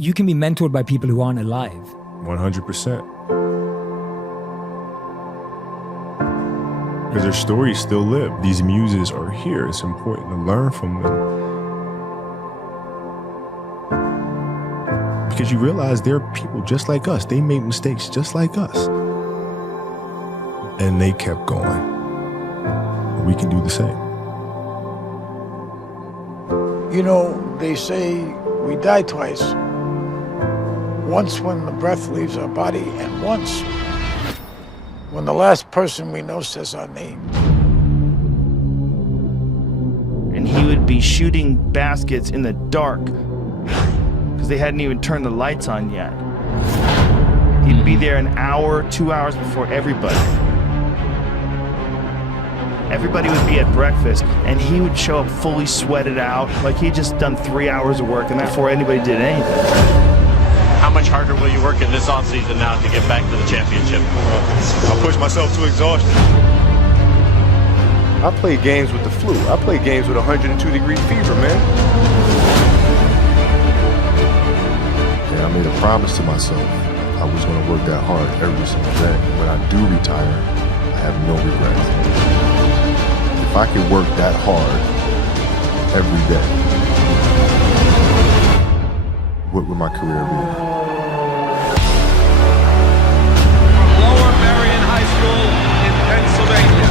you can be mentored by people who aren't alive. 100%. Because their stories still live. These muses are here. It's important to learn from them. Because you realize they're people just like us. They made mistakes just like us. And they kept going. We can do the same. You know, they say we die twice. Once when the breath leaves our body, and once when the last person we know says our name. And he would be shooting baskets in the dark because they hadn't even turned the lights on yet. He'd be there an hour, 2 hours before everybody. Everybody would be at breakfast, and he would show up fully sweated out, like he'd just done 3 hours of work, and before anybody did anything. How much harder will you work in this offseason now to get back to the championship? I'll push myself to exhaustion. I play games with the flu. I play games with 102-degree fever, man. And I made a promise to myself I was going to work that hard every single day. When I do retire, I have no regrets. If I could work that hard every day, what would my career be? Lower Marion High School in Pennsylvania.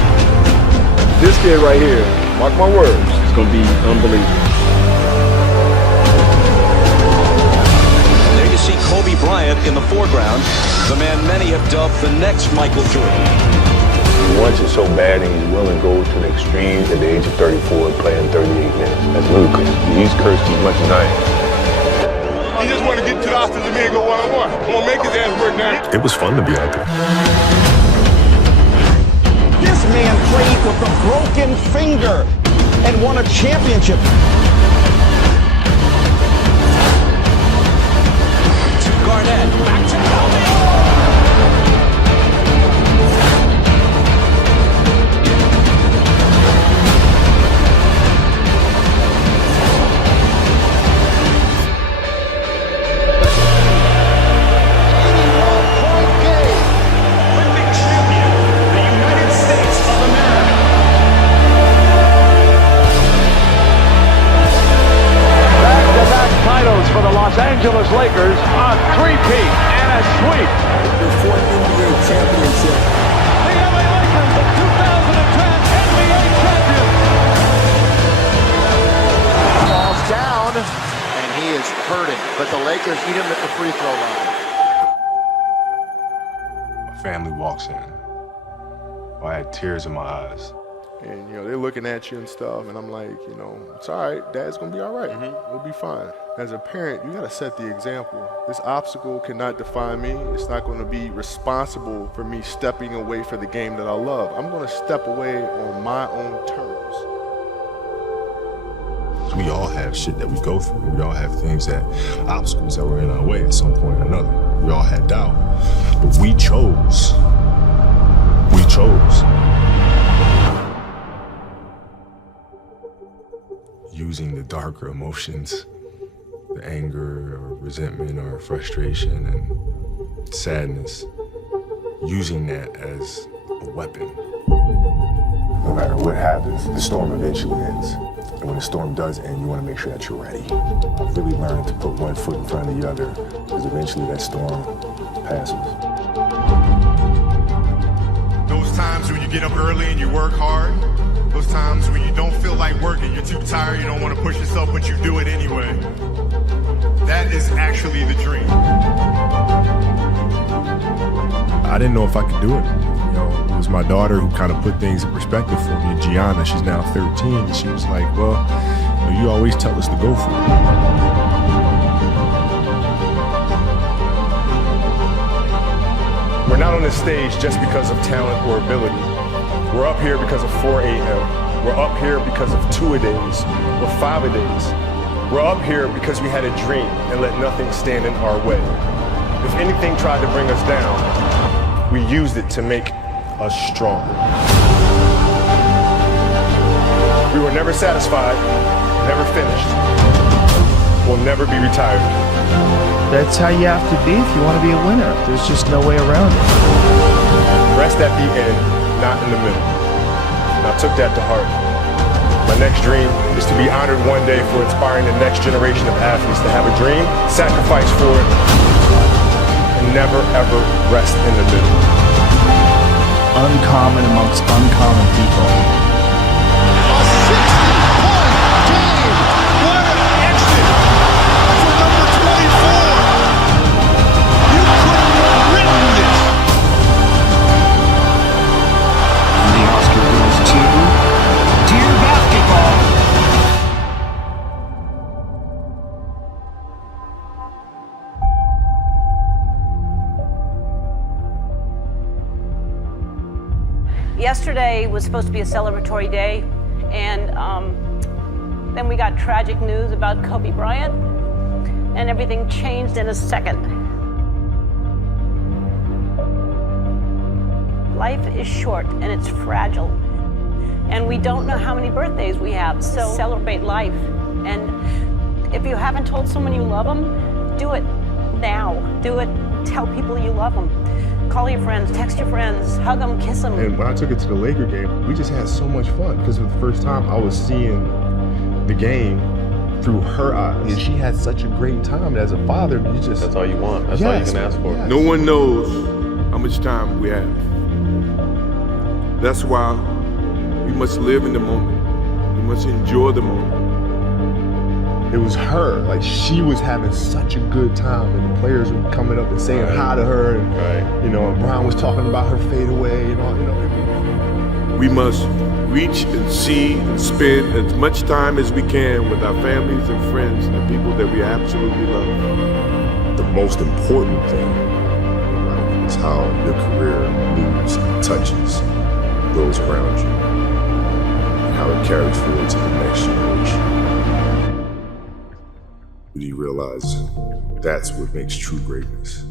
This kid right here, mark my words, it's going to be unbelievable. There you see Kobe Bryant in the foreground, the man many have dubbed the next Michael Jordan. He wants it so bad and he's willing to go to the extreme at the age of 34 playing 38 minutes. That's ludicrous. He's cursed as much as I am. He just want to get to the offensive and go one-on-one. I'm going to make his ass work now. It was fun to be out there. This man played with a broken finger and won a championship. To Garnett, back to Kobe. For the Los Angeles Lakers, a three-peat and a sweep. Their fourth NBA championship. The LA Lakers, the 2010 NBA champions. Falls down, and he is hurting. But the Lakers eat him at the free throw line. My family walks in. I had tears in my eyes. And, they're looking at you and stuff, and I'm like, it's all right. Dad's going to be all right. We'll be fine. As a parent, you got to set the example. This obstacle cannot define me. It's not going to be responsible for me stepping away for the game that I love. I'm going to step away on my own terms. We all have shit that we go through. We all have obstacles that were in our way at some point or another. We all had doubt. But we chose. We chose. Using the darker emotions, the anger or resentment or frustration and sadness, using that as a weapon. No matter what happens, the storm eventually ends. And when the storm does end, you want to make sure that you're ready. I've really learned to put one foot in front of the other, because eventually that storm passes. Those times when you get up early and you work hard, those times when you don't feel like working, you're too tired, you don't want to push yourself, but you do it anyway. That is actually the dream. I didn't know if I could do it. It was my daughter who kind of put things in perspective for me. Gianna, she's now 13, and she was like, well, you always tell us to go for it. We're not on this stage just because of talent or ability. We're up here because of 4 a.m. We're up here because of 2-a-days or 5-a-days. We're up here because we had a dream and let nothing stand in our way. If anything tried to bring us down, we used it to make us stronger. We were never satisfied, never finished. We'll never be retired. That's how you have to be if you want to be a winner. There's just no way around it. Rest at the end, not in the middle. And I took that to heart. My next dream is to be honored one day for inspiring the next generation of athletes to have a dream, sacrifice for it, and never ever rest in the middle. Uncommon amongst uncommon people. A 60-point game. What an exit for number 24. You couldn't have written this. The Oscar goes to Dear Basketball. Yesterday was supposed to be a celebratory day, and then we got tragic news about Kobe Bryant, and everything changed in a second. Life is short and it's fragile, and we don't know how many birthdays we have, so celebrate life. And if you haven't told someone you love them, do it now. Do it. Tell people you love them. Call your friends, text your friends, hug them, kiss them. And when I took it to the Laker game, we just had so much fun because for the first time I was seeing the game through her eyes. And she had such a great time. As a father, you just... That's all you want. That's all you can ask for. Yes. No one knows how much time we have. That's why we must live in the moment. We must enjoy the moment. It was her, like she was having such a good time, and the players were coming up and saying hi to her, and you know, and Brian was talking about her fadeaway and all, you know. We must reach and see and spend as much time as we can with our families and friends and the people that we absolutely love. The most important thing in life is how your career moves and touches those around you, and how it carries forward to the next generation. Do you realize that's what makes true greatness?